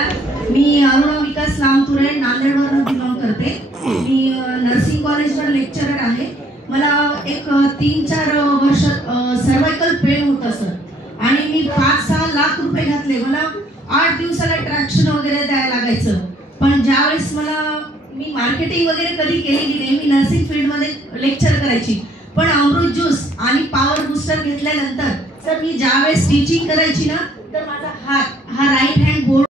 नमस्कार, मी अरुणा विकास लामतुरे नांदेडवरून बिलॉंग करते। मी nursing कॉलेजवर lecturer आहे। मला एक 3-4 वर्ष सर्वाइकल पेन होतं सर आणि मी 5-6 लाख रुपये घातले। मला 8 दिवसाला ट्रॅक्शन वगैरे द्यायला लागायचं, पण ज्यावेळेस मी मार्केटिंग वगैरे कधी केलेली नाही, मी नर्सिंग फील्डमध्ये लेक्चर करायची, पण अमृत ज्यूस आणि पॉवर बूस्टर घेतल्यानंतर सर मी ज्यावेळेस टीचिंग करायची ना, तर माझा हात हा राईट हँड बोर्ड